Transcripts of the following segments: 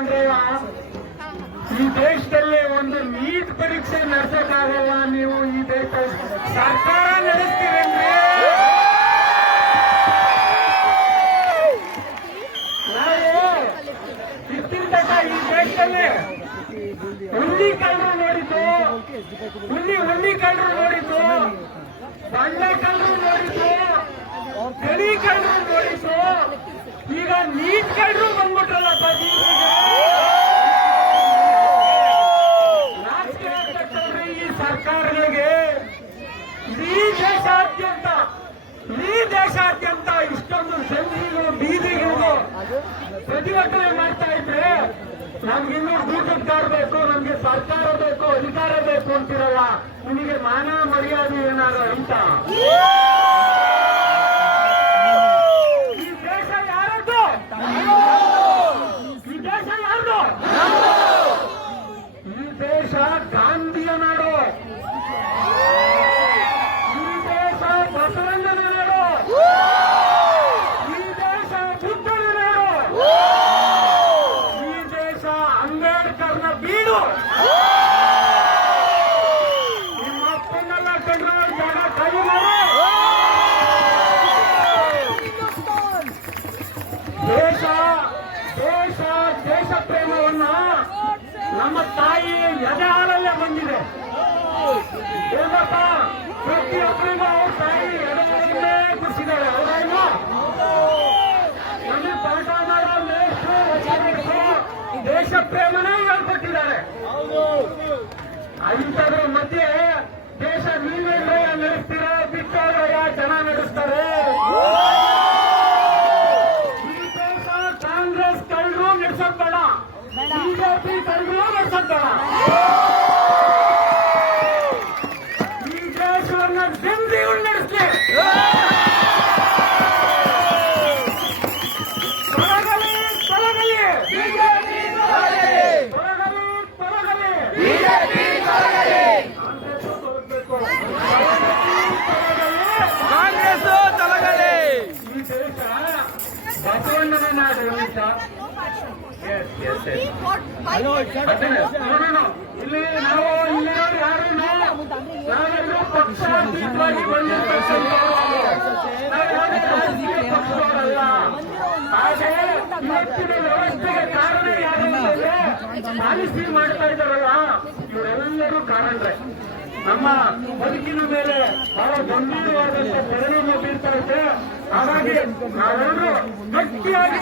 ತಗೊಂಡ್ರಲ್ಲ, ಈ ದೇಶದಲ್ಲಿ ಒಂದು ನೀಟ್ ಪರೀಕ್ಷೆ ನಡೆಸೋಕ್ಕಾಗಲ್ಲ. ನೀವು ಈ ದೇಶ ಸರ್ಕಾರ ನಡೆಸ್ತೀರೇನ್ರಿ? ನಾವು ಇಷ್ಟಿನ ತನಕ ಈ ದೇಶದಲ್ಲಿ ಹುಲ್ಲಿ ಕಳ್ಳರು ನೋಡಿದ್ದು, ಹುಲ್ಲಿ ಕಳ್ಳರು ನೋಡಿದ್ದು, ಬಂಡೆ ಕಳ್ಳರು ನೋಡಿದ್ದು, ಗಣಿ ಕಳ್ಳರು ನೋಡಿದ್ದು, ಈಗ ನೀಟ್ ಕಳ್ಳರು ಬಂದ್ಬಿಟ್ರಲ್ಲಪ್ಪ. ನಾಚಿಕೆ ಆಗ್ತಕ್ಕಂದ್ರೆ ಈ ಸರ್ಕಾರಗಳಿಗೆ ಇಡೀ ದೇಶಾದ್ಯಂತ ಇಷ್ಟೊಂದು ಸಂಘಿಗಳು ಬೀದಿಗಳು ಪ್ರತಿಭಟನೆ ಮಾಡ್ತಾ ಇದ್ರೆ ನಮ್ಗಿನ್ನೂ ಊಟದ ಕಾರ್ಡ್ ಬೇಕು, ನಮ್ಗೆ ಸರ್ಕಾರ ಬೇಕು, ಅಧಿಕಾರ ಬೇಕು ಅಂತಿರಲ್ಲ. ನಿಮಗೆ ಮಾನ ಮರ್ಯಾದೆ ಏನಾದ್ರು ಅಂತ? ಈ ದೇಶ ಯಾರದ್ದು? ಈ ದೇಶ ಯಾರ್ದು? ಈ ದೇಶ ಗಾಂಧಿಯ ನಾಡು, ಈ ದೇಶ ಬಸವಣ್ಣನ ನಾಡು, ಈ ದೇಶ ಬುದ್ಧನ ನಾಡು, ಈ ದೇಶ ಅಂಬೇಡ್ಕರ್ನ ಬೀಡು. ನಿಮ್ಮ ಅಪ್ಪನ್ನೆಲ್ಲ ಕಂಡ್ರೆ ಜಾಗ ಖಾಲಿ ಮಾಡಿ. ದೇಶ ಪ್ರೇಮವನ್ನ ನಮ್ಮ ತಾಯಿ ಎದೆ ಹಾಲಲ್ಲೇ ಬಂದಿದೆ. ಏನಪ್ಪ, ಪ್ರತಿಯೊಬ್ಬರಿಗೂ ಅವ್ರ ತಾಯಿ ಎದೆ ಹಾಲನ್ನೇ ಕುಡಿಸಿದ್ದಾರೆ. ಹೌದಾ? ನಮಗೆ ಪಾಠ ಮಾಡೋ ದೇಶ ಪ್ರೇಮನೇ ಹೇಳ್ಕೊಟ್ಟಿದ್ದಾರೆ. ಇಂಥದ್ರ ಮಧ್ಯೆ ದೇಶ ನೀವೇನ್ರಯ್ಯ ನಡೆಸ್ತೀರ, ಬಿಟ್ಟವ್ರಯ್ಯ ಜನ ನಡೆಸ್ತಾರೆ. ಈ ದೇಶ ಕಾಂಗ್ರೆಸ್ ಕಳ್ಳರು ನಡೆಸೋದ್ ಬೇಡ, ಬಿಜೆಪಿ ಕಳ್ಳರು ನಡೆಸೋದ್ ಬೇಡ. ಈ ದೇಶವನ್ನ ಜಂಗಿಗಳು ನಡೆಸಲಿ. ತೊಲಗಲಿ ತೊಲಗಲಿ ಬಿಜೆಪಿ, ತೊಲಗಲಿ ತೊಲಗಲಿ ಬಿಜೆಪಿ, ಕಾಂಗ್ರೆಸ್ ತೊಲಗಲಿ. ಈ ದೇಶ ಬಸವಣ್ಣನ ನಾಡು. ಇಲ್ಲಿ ನಾವು ಇಲ್ಲಿರೋರು ಯಾರು ನಾವೆಲ್ಲರೂ ಪಕ್ಷಾತೀತವಾಗಿ ಬಂದಿರ್ತಕ್ಕಂಥ ಪಕ್ಷವಲ್ಲ. ಹಾಗೆ ಇವತ್ತಿನ ವ್ಯವಸ್ಥೆಗೆ ಕಾರಣ ಯಾರು ಅಂತಂದ್ರೆ ಪಾಲಿಸಿ ಮಾಡ್ತಾ ಇದ್ದಾರಲ್ಲ, ಇವರೆಲ್ಲರೂ ಕಾರಣರೇ. ನಮ್ಮ ಬದುಕಿನ ಮೇಲೆ ಬಹಳ ಗಂಭೀರವಾದಂತ ಪರಿಣಾಮ ಬೀರ್ತಾ ಇದೆ. ಹಾಗಾಗಿ ನಾವೆಲ್ಲರೂ ಗಟ್ಟಿಯಾಗಿ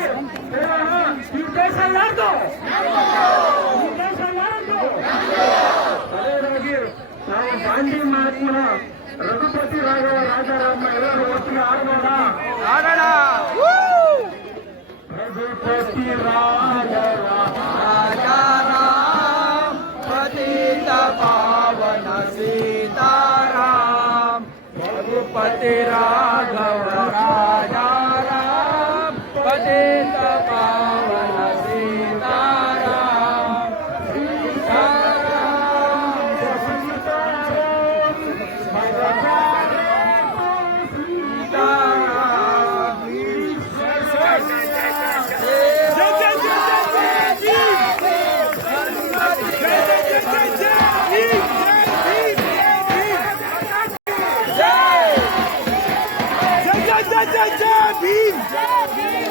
ಹೇಳೋಣ, ಈ ದೇಶ ಯಾರ್ದು? ಈ ದೇಶ ಯಾರ್ದು? ಅದೇನಾಗಿ ನಾವು ಗಾಂಧಿ ಮಹಾತ್ಮನ ರಘುಪತಿ ರಾಘವ ರಾಜಾರಾಮ ಎಲ್ಲರೂ ಒಟ್ಟಿಗೆ ಆಡೋಣ. ರಘುಪತಿ ರಾಘವ ರಾಜಾರಾಮ ಪತಿತ ಪಾವನ ಸೀತಾರಾಮ, ರಘುಪತಿ ರಾಘವ ರಾಜಾರಾಮ ಪತಿತ ಪಾವನ ಸೀತಾರಾಮ, ಸೀತಾರಾಮ जय भीम।